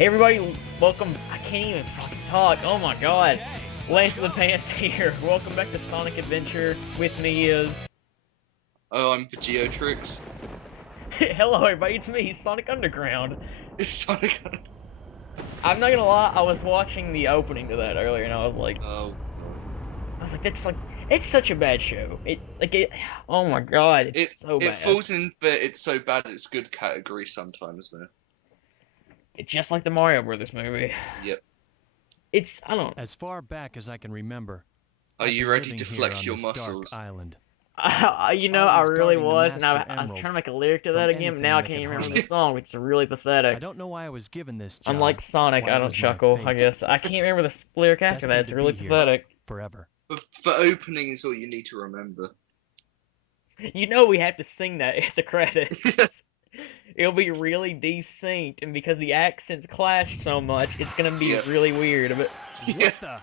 Hey everybody, welcome. I can't even fucking talk. Oh my god. Lance of the Pants here. Welcome back to Sonic Adventure. With me is... Oh, I'm for Geotrix. Hello everybody, it's me, Sonic Underground. It's Sonic. I'm not gonna lie, I was watching the opening to that earlier and I was like, Oh. it's such a bad show. Oh my god, it's so It bad. falls in the it's so bad it's good category sometimes, man. It's just like the Mario Brothers movie. Yep. I don't know. As far back as I can remember. Are I've you been ready living to here flex on your this muscles? dark island. I really guarding the was, and I Master was trying to Emerald make a lyric to from that again, but now I anything that can't even could remember harm the it. song, which is really pathetic. I don't know why I was given this job. Unlike Sonic, why I it don't was my chuckle, I fate. guess. I can't remember the lyric after that, Destined it's to really be here pathetic. forever. For opening is all you need to remember. You know we have to sing that at the credits. Yes. It'll be really desynced, and because the accents clash so much, it's gonna be Yep. really weird. But What the?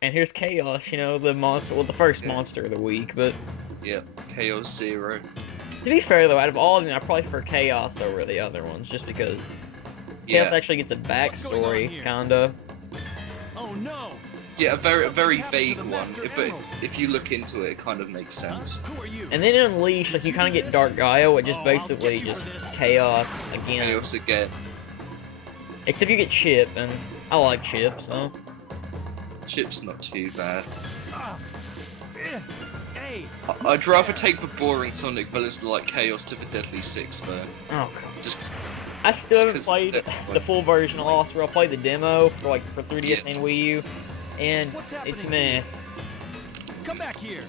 and here's Chaos, you know, the monster, well, the first monster of the week, but... Yep. Chaos Zero. To be fair, though, out of all of them, I probably prefer Chaos over the other ones, just because Chaos Yeah. actually gets a backstory, kinda. Oh no! Yeah, a very happened to vague the one. Master But Emerald? if you look into it, it kind of makes sense. Who are you? And then in Unleashed, like, you kind of get Dark Gaia, which is Oh, I'll basically get you just for this. Chaos again. Chaos again. Except you get Chip, and I like Chip, so... Chip's not too bad. Ah. Hey! I'd rather take the boring Sonic villains like Chaos to the Deadly Six, though. Oh, God. Just I still haven't Just 'cause played they're the full version of Lost, where I played the demo for 3DS Yeah. and Wii U, and What's happening it's to meh. you? Come back here!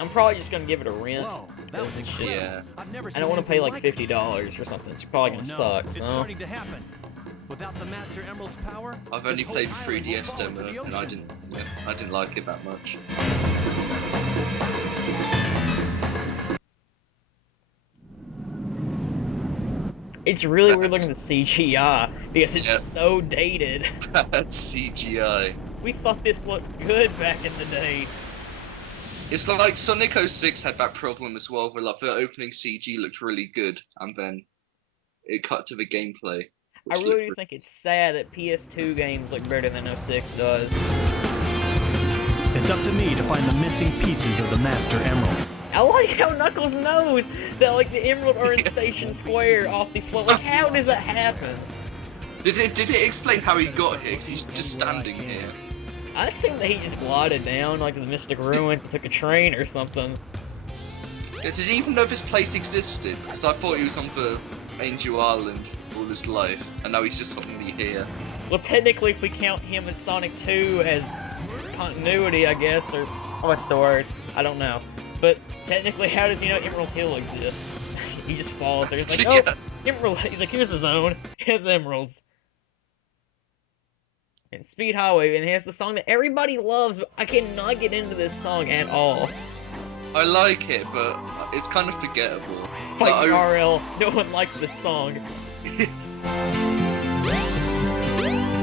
I'm probably just gonna give it a rinse. Whoa, that was because it's incredible. Yeah. I've never I seen don't want to pay anything like it. $50 for something. It's probably gonna Oh, no. suck. It's So starting to happen. Without the Master Emerald's power, I've only this whole played island will 3DS fall into demo, the and I ocean. didn't like it that much. it's really weird looking at the CGI because it's Yep. so dated. That's CGI. We thought this looked good back in the day. It's like Sonic 06 had that problem as well, where like the opening CG looked really good, and then it cut to the gameplay. I Which really do looked think it's sad that PS2 games look better than 06 does. It's up to me to find the missing pieces of the Master Emerald. I like how Knuckles knows that like the emerald are in Station Square off the floor. Like, how does that happen? Did it explain how he got here? 'Cause he's just standing here. I assume that he just glided down like the Mystic Ruin and took a train or something. Did he even know this place existed? Because I thought he was on the Angel Island all his life, and now he's just suddenly here. Well, technically, if we count him and Sonic 2 as continuity, I guess, or what's the word? I don't know. But technically, how does he know Emerald Hill exists? He just falls there. He's like, oh, Emerald. He's like, here's the zone. Here's emeralds. And Speed Highway, and he has the song that everybody loves, but I cannot get into this song at all. I like it, but it's kind of forgettable. Like But RL, no one likes this song.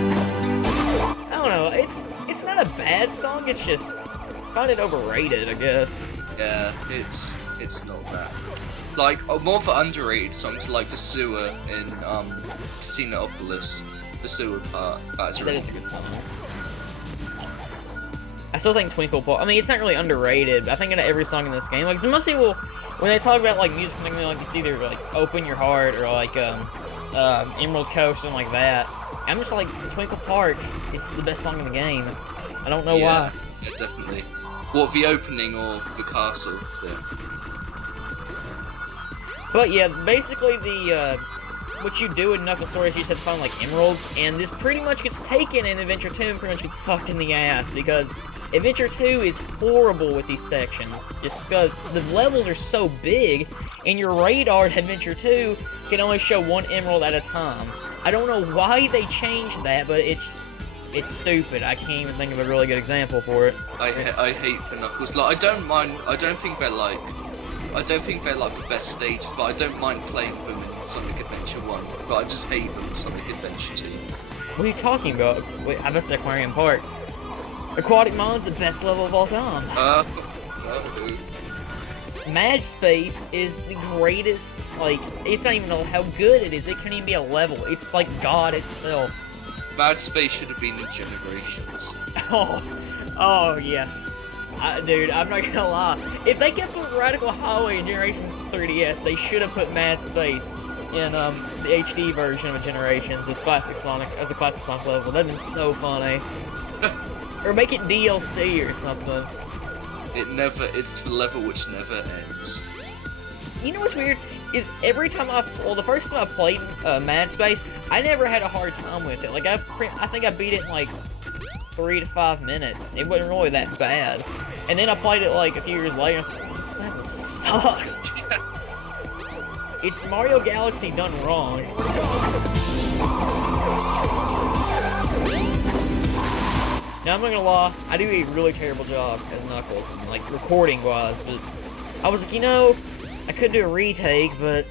I don't know, it's not a bad song, it's just, I find it overrated, I guess. Yeah, it's not bad. Like more of the underrated songs, like the sewer in Casinopolis, the sewer part. That's That really is a good song. I still think Twinkle Pop, I mean, it's not really underrated, but I think in every song in this game, like, so most people, when they talk about, like, music, like, it's either, like, Open Your Heart, or, like, Emerald Coast, something like that. I'm just like, Twinkle Park is the best song in the game. I don't know why. Yeah, definitely. What, the opening or the castle bit? But yeah, basically what you do in Knuckles Story is you just have to find, like, emeralds, and this pretty much gets taken in Adventure 2 and pretty much gets fucked in the ass, because Adventure 2 is horrible with these sections, just because the levels are so big, and your radar in Adventure 2 can only show one emerald at a time. I don't know why they changed that, but it's stupid. I can't even think of a really good example for it. I hate the Knuckles. Like, I don't think they're like the best stages, but I don't mind playing them in Sonic Adventure 1. But I just hate them in Sonic Adventure 2. What are you talking about? Wait, I missed Aquarium Park. Aquatic Mon's the best level of all time. No. Mad Space is the greatest like, it's not even how good it is. It can't even be a level. It's like God itself. Mad Space should have been in Generations. Oh yes. Dude, I'm not gonna lie. If they kept putting Radical Highway in Generations 3DS, they should have put Mad Space in the HD version of Generations as classic Sonic level. That'd been so funny. Or make it DLC or something. It's the level which never ends. You know what's weird? Is every time the first time I played Mad Space, I never had a hard time with it. Like, I think I beat it in like 3 to 5 minutes. It wasn't really that bad. And then I played it like a few years later, and I was like, this level sucks. It's Mario Galaxy done wrong. Now, I'm not gonna lie, I do a really terrible job as Knuckles, like, recording-wise, but I was like, you know, I could do a retake, but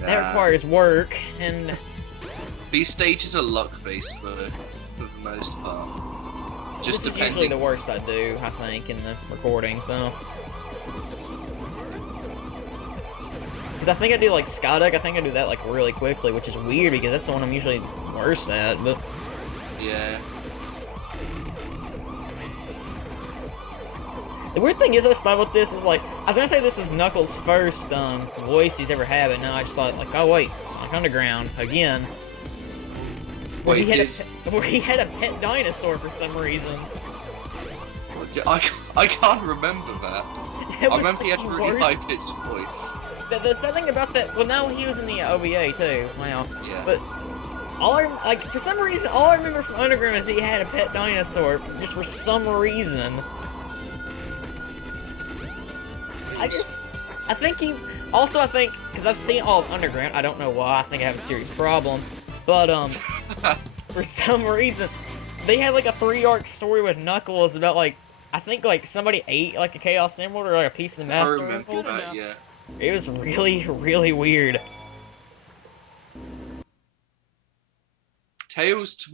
that requires work, and... These stages are luck-based, for the most part. Just this depending... is usually the worst I do, I think, in the recording, so... Because I think I do, like, Skydeck, I think I do that, like, really quickly, which is weird, because that's the one I'm usually worst at, but... Yeah. The weird thing is, I just thought about this, is like, I was gonna say this is Knuckles' first, voice he's ever had, but now I just thought, like, oh wait, Sonic Underground, again. Where he had a pet dinosaur for some reason. I can't remember that. I remember he had a really high-pitched voice. The sad thing about that, well, now he was in the OVA too, wow. Yeah. But, for some reason, all I remember from Underground is he had a pet dinosaur, just for some reason. I think, because I've seen all of Underground, I don't know why, I think I have a serious problem, but, for some reason, they had, like, a 3-arc story with Knuckles about, like, I think, like, somebody ate, like, a Chaos Emerald or, like, a piece of the Master I remember that, yeah. It was really, really weird. Tails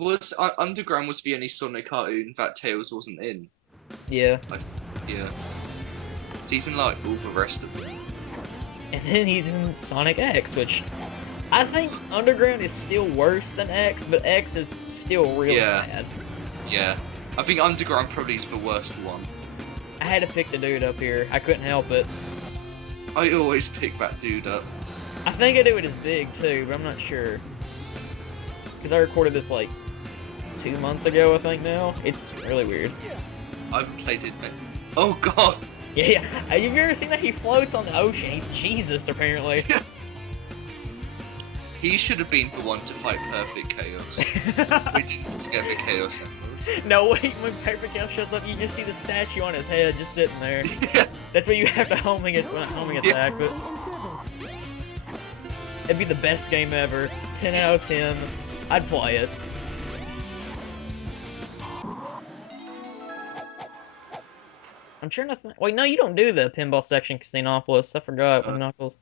Underground was the only Sonic cartoon that Tails wasn't in. Yeah. Yeah. Season like all the rest of them. And then he's in Sonic X, which I think Underground is still worse than X, but X is still really bad. Yeah. I think Underground probably is the worst one. I had to pick the dude up here. I couldn't help it. I always pick that dude up. I think I do it as Big too, but I'm not sure. Because I recorded this like 2 months ago, I think now. It's really weird. I've played it. Oh god! Yeah. Have you ever seen that he floats on the ocean? He's Jesus, apparently. He should have been the one to fight Perfect Chaos. We didn't get the Chaos Emeralds. No, wait, when Perfect Chaos shows up, you just see the statue on his head just sitting there. That's what you have to homing attack, but... It'd be the best game ever. 10 out of 10. I'd play it. I'm trying to think. Wait, no, you don't do the pinball section, Casinopolis. I forgot with Knuckles.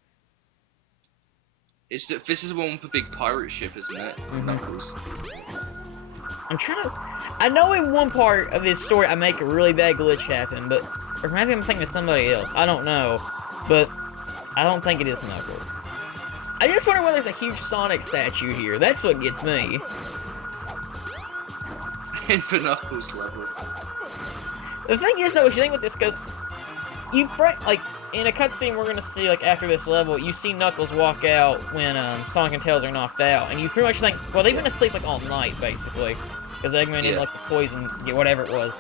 This is the one with the big pirate ship, isn't it? Knuckles. I'm trying to... I know in one part of this story I make a really bad glitch happen, but... Or maybe I'm thinking of somebody else. I don't know. But I don't think it is Knuckles. I just wonder why there's a huge Sonic statue here. That's what gets me. In the Knuckles level. The thing is, though, if you think about this, because you like in a cutscene we're gonna see, like after this level, you see Knuckles walk out when Sonic and Tails are knocked out, and you pretty much think, well, they've been asleep like all night, basically, because Eggman didn't like the poison, whatever it was.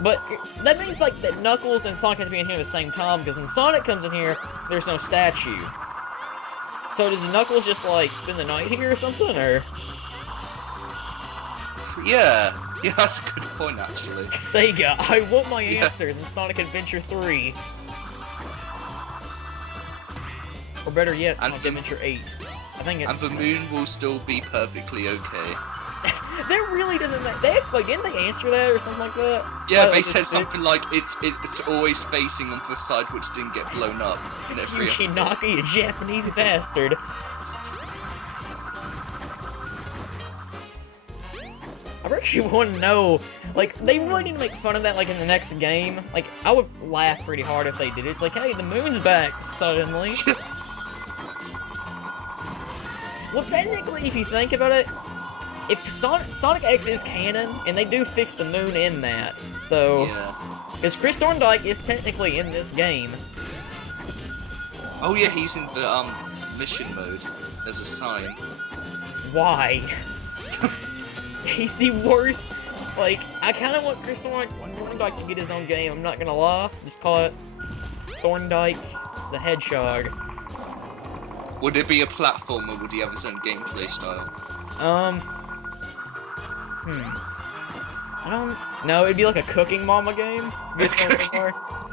But that means like that Knuckles and Sonic have to be in here at the same time, because when Sonic comes in here, there's no statue. So does Knuckles just like spend the night here or something, or? Yeah, that's a good point actually. Sega, I want my answers in Sonic Adventure 3. Or better yet, Sonic Adventure 8. I think it's... And the moon will still be perfectly okay. That really doesn't make... didn't they answer that or something like that? Yeah, they said something like, it's always facing on the side which didn't get blown up. Yoshinaka, you Japanese bastard. I actually want to know, like, they really need to make fun of that, like, in the next game. Like, I would laugh pretty hard if they did it. It's like, hey, the moon's back, suddenly. Well, technically, if you think about it, if Sonic X is canon, and they do fix the moon in that, so... Yeah. Because Chris Thorndike is technically in this game. Oh yeah, he's in the mission mode. There's a sign. Why? He's the worst. Like, I kind of want Chris Thorndike to get his own game. I'm not gonna lie. Just call it Thorndike the Hedgehog. Would it be a platformer? Would he have his own gameplay style? I don't know. It'd be like a cooking mama game.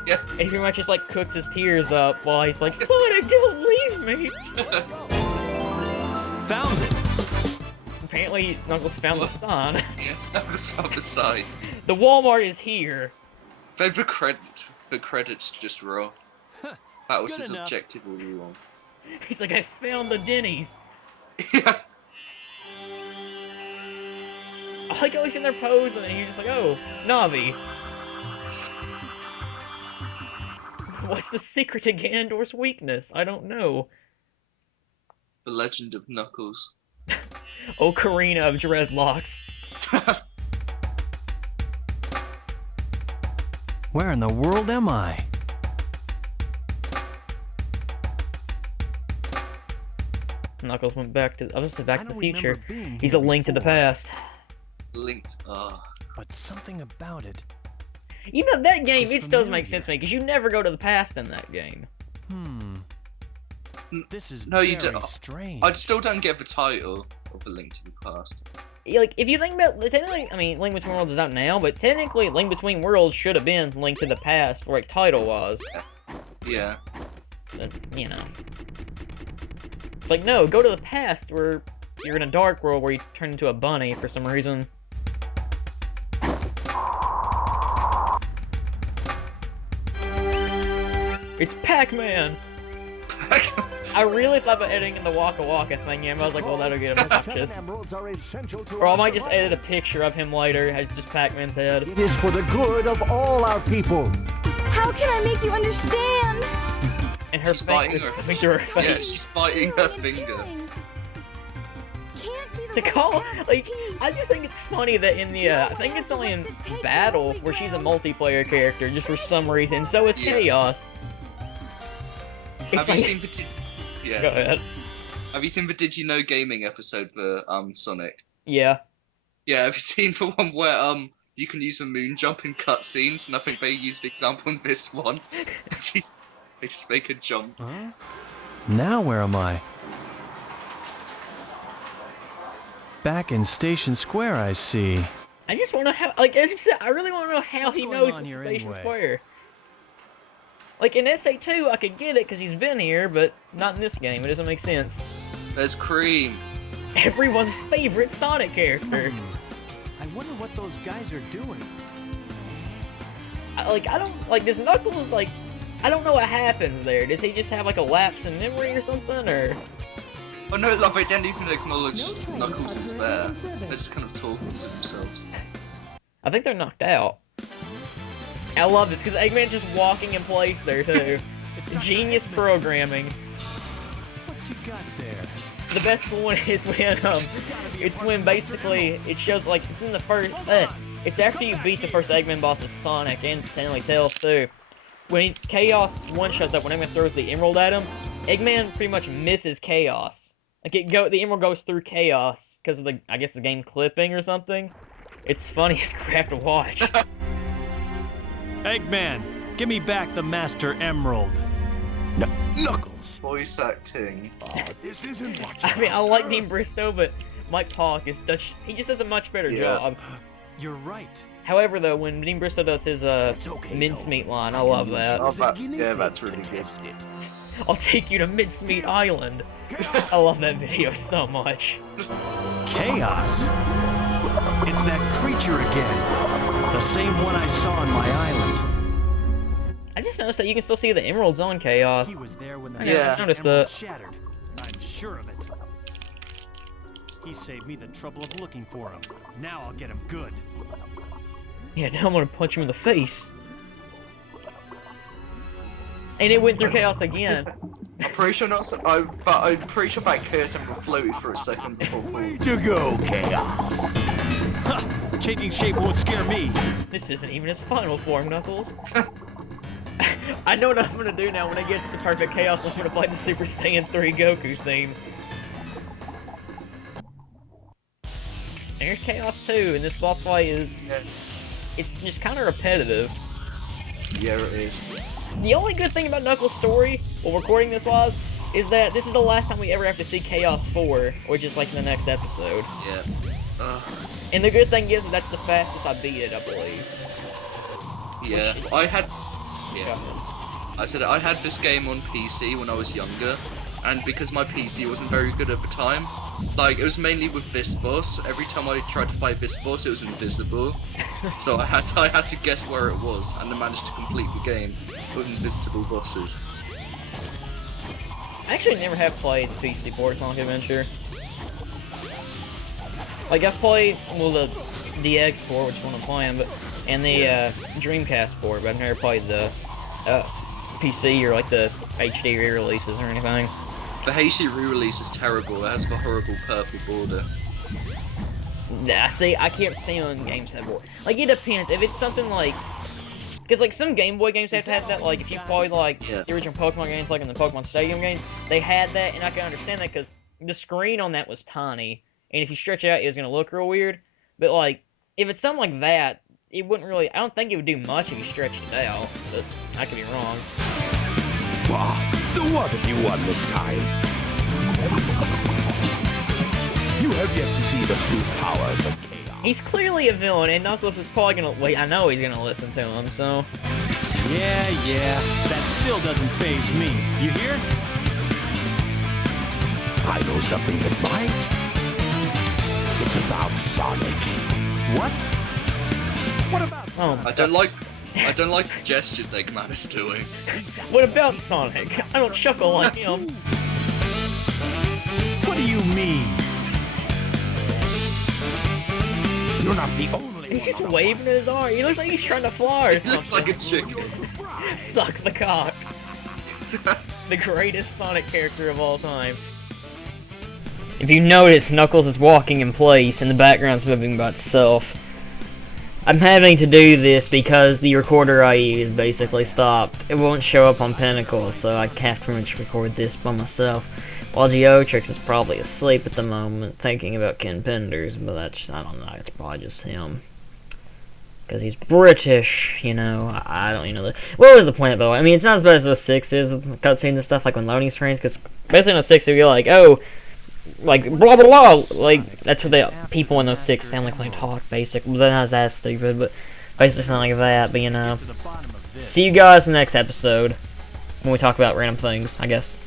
Yeah. And he pretty much just like cooks his tears up while he's like, Sonic, don't leave me! Found it. Apparently, Knuckles found the sign. Yeah, Knuckles found the sign. The Walmart is here. Then the credits just roll. That was Good his enough. objective all along. He's like, I found the Denny's. Yeah. I like how he's in there posing and he's just like, oh, Navi. What's the secret to Ganondorf's weakness? I don't know. The Legend of Knuckles. Ocarina of Dreadlocks. Where in the world am I? Knuckles went back to, I was say back I to the don't future. remember being He's here a link to the before. past. Linked. But something about it. You know, that game, It's it does make familiar. sense to me, because you never go to the past in that game. This is No, you very don't. strange. I still don't get the title of A Link to the Past. Like, if you think about, technically, I mean, Link Between Worlds is out now, but technically, Link Between Worlds should have been Link to the Past, where its title was. Yeah. But, you know. It's like, no, go to the past, where you're in a dark world where you turn into a bunny for some reason. It's Pac-Man! I really thought about editing in the Waka Waka thing, yeah, but I was like, well, that'll get him obnoxious. Or I might just edit a picture of him later as just Pac-Man's head. It is for the good of all our people. How can I make you understand? And her She's biting finger is her- coming through her face. Yeah, she's biting her finger. Can't be the To way call, I like, peace. I just think it's funny that in the, I think it's only in Battle where she's a multiplayer character, just for some reason. So is Yeah. Chaos. Have It's you like, seen the Yeah. go ahead. Have you seen the Did You Know Gaming episode for Sonic? Yeah. Yeah, have you seen the one where you can use a moon jump in cutscenes, and I think they used the example in this one. They just make a jump. Huh? Now where am I? Back in Station Square, I see. I just want to know how, like, as you said, I really want to know how What's he going knows on it's here Station anyway? Square. Like, in SA2, I could get it because he's been here, but not in this game. It doesn't make sense. There's Cream. Everyone's favorite Sonic character. I wonder what those guys are doing. I don't, like, does Knuckles, like, I don't know what happens there. Does he just have, like, a lapse in memory or something, or? Oh no, like they don't even acknowledge Knuckles is there. They're just kind of talking to themselves. I think they're knocked out. I love this, because Eggman's just walking in place there, too. It's Dr. Genius Eggman. programming. What's he got there? The best one is when, it's when basically, it shows, like, it's in the first, it's after you beat the first Eggman boss with Sonic, and technically Tails, too. When Chaos one-shots up, when Eggman throws the Emerald at him, Eggman pretty much misses Chaos. Like, the Emerald goes through Chaos, because of the, I guess, the game clipping or something. It's funny as crap to watch. Eggman, give me back the Master Emerald. Knuckles. Voice acting. This isn't what I mean, I like Dean Bristow, but Mike Pollock is such, he just does a much better Yeah. job. You're right. However, though, when Dean Bristow does his, okay, mincemeat line, I love that. Oh, Yeah, that's really good. I'll take you to Mincemeat Island. I love that video so much. Chaos? It's that creature again. The same one I saw on my island. I just noticed that you can still see the emeralds on Chaos. He was there when the Yeah, Master I noticed Emerald that. shattered. I'm sure of it. He saved me the trouble of looking for him. Now I'll get him good. Yeah, now I'm gonna punch him in the face. And it went through chaos again. I'm pretty sure not. I'm pretty sure that chaos emerald floated for a second before falling. Way to go, Chaos! Ha! Changing shape won't scare me. This isn't even its final form, Knuckles. I know what I'm gonna do now when it gets to perfect chaos. I'm gonna play the Super Saiyan 3 Goku theme. There's Chaos 2, and this boss fight is... It's just kind of repetitive. Yeah, it is. The only good thing about Knuckles' story, while recording this was, is that this is the last time we ever have to see Chaos 4, which is like the next episode. Yeah. And the good thing is that that's the fastest I beat it, I believe. Yeah, I had... Yeah. I said I had this game on PC when I was younger, and because my PC wasn't very good at the time, like, it was mainly with this boss. Every time I tried to fight this boss, it was invisible. So I had to guess where it was, and I managed to complete the game with invisible bosses. I actually never have played PC port Sonic Adventure. Like, I've played, well, the DX port, which is one I'm playing, but, and the Dreamcast port, but I've never played the PC or like the HD re-releases or anything. The HD re-release is terrible. It has a horrible purple border. Nah, see, I can't stand when games have border. Like, it depends. If it's something like... Because, like, some Game Boy games have to have that. Like, if you play, like, the original Pokemon games, like in the Pokemon Stadium games, they had that, and I can understand that because the screen on that was tiny. And if you stretch it out, it was going to look real weird. But, like, if it's something like that, it wouldn't really... I don't think it would do much if you stretched it out. But I could be wrong. So what if you won this time? You have yet to see the true powers of chaos. He's clearly a villain, and Knuckles is probably going to... Wait, I know he's going to listen to him, so... Yeah, that still doesn't faze me. You hear? I know something that might. It's about Sonic. What? What about Oh, I don't like the gestures Eggman is doing. what about Sonic? I don't chuckle like him. What do you mean? You're not the only He's one. just waving his arm. He looks like he's trying to fly or It looks like something. a chicken. Suck the cock. The greatest Sonic character of all time. If you notice, Knuckles is walking in place and the background's moving by itself. I'm having to do this because the recorder I use basically stopped. It won't show up on Pinnacle, so I have to pretty much record this by myself. While Geotrix is probably asleep at the moment, thinking about Ken Penders, but that's, I don't know, it's probably just him. Because he's British, you know, I don't even know. What was the point of it, though? I mean, it's not as bad as 06 is, with cutscenes and stuff, like when loading screens, because basically in 06 you'll be like, oh, like, blah blah blah, like, that's what the people in 06 sound like when they talk, basically. They're not that stupid, but basically something like that, but you know. See you guys in the next episode, when we talk about random things, I guess.